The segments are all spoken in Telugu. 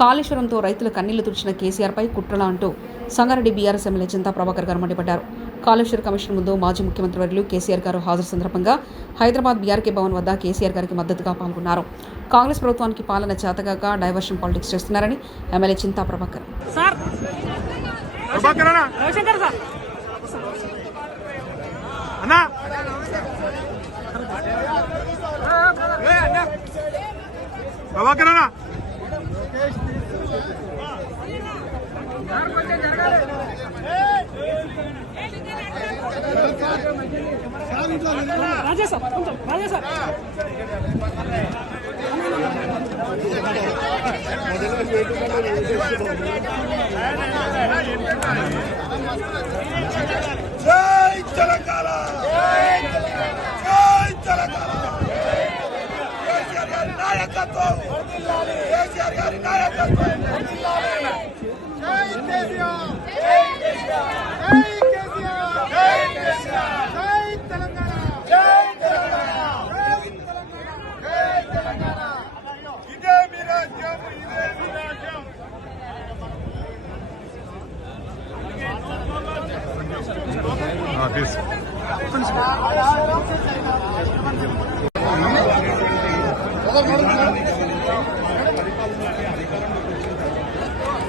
కాళేశ్వరంతో రైతుల కన్నీళ్ళు తుడిచిన కేసీఆర్పై కుట్రల అంటూ సంగారెడ్డి బీఆర్ఎస్ ఎమ్మెల్యే చింతా ప్రభాకర్ గారు మండిపడ్డారు. కాళేశ్వర కమిషన్ ముందు మాజీ ముఖ్యమంత్రి వర్యులు కేసీఆర్ గారు హాజరు సందర్భంగా హైదరాబాద్ బీఆర్కే భవన్ వద్ద కేసీఆర్ గారికి మద్దతుగా పాల్గొన్నారు. కాంగ్రెస్ ప్రభుత్వానికి పాలన చేతగాక డైవర్షన్ పాలిటిక్స్ చేస్తున్నారని ఎమ్మెల్యే చింతా ప్రభాకర్. అన్నా! అన్న! రాజే సార్ కొంచెం రాజే సార్ జై తెలంగాణ జై తెలంగాణ కేసీఆర్ గారి నాయకత్వం కేసీఆర్ గారి నాయకత్వం జై కేసీఆర్ జై కేసీఆర్ జై కేసీఆర్ జై కేసీఆర్ జై తెలంగాణ జై తెలంగాణ జై తెలంగాణ జై తెలంగాణ ఇదే మీ రాజ్యం ఇదే మీ రాజ్యం తీసు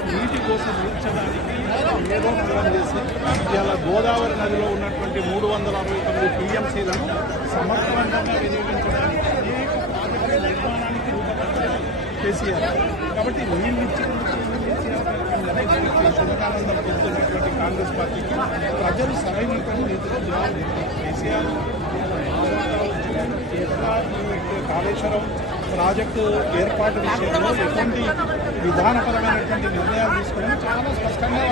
నీటి కోసం తీర్చడానికి ఏదో మనం చేసి ఇవాళ గోదావరి నదిలో ఉన్నటువంటి మూడు వందల అరవై తొమ్మిది టీఎంసీలను సమర్థవంతంగా వినియోగించడానికి అనేక ప్రాజెక్టుల నిర్మాణానికి రూపకల్పన కేసీఆర్ కాబట్టి నీళ్ళు ఇచ్చి కేసీఆర్ పొందుతున్నటువంటి కాంగ్రెస్ పార్టీకి ప్రజలు సరైనటువంటి రీతిలో జవాబు కేసీఆర్ కాళేశ్వరం ప్రాజెక్టు ఏర్పాటు విషయంలో ఎటువంటి విధానపరమైనటువంటి నిర్ణయాలు తీసుకుని చాలా స్పష్టంగా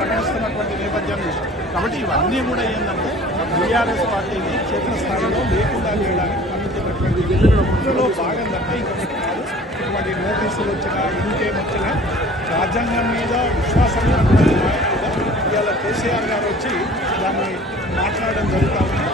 వారు నేపథ్యంలో. కాబట్టి ఇవన్నీ కూడా ఏంటంటే బీఆర్ఎస్ పార్టీని క్షేత్రస్థాయిలో లేకుండా చేయడానికి పంపించినటువంటి ఇందులో భాగం ఇంకొకటి కాదు ఇటువంటి నోటీసులు వచ్చినా ఇంకేం వచ్చినా రాజ్యాంగం మీద విశ్వాసం ఇవాళ కేసీఆర్ గారు వచ్చి దాన్ని మాట్లాడడం జరుగుతూ ఉంది.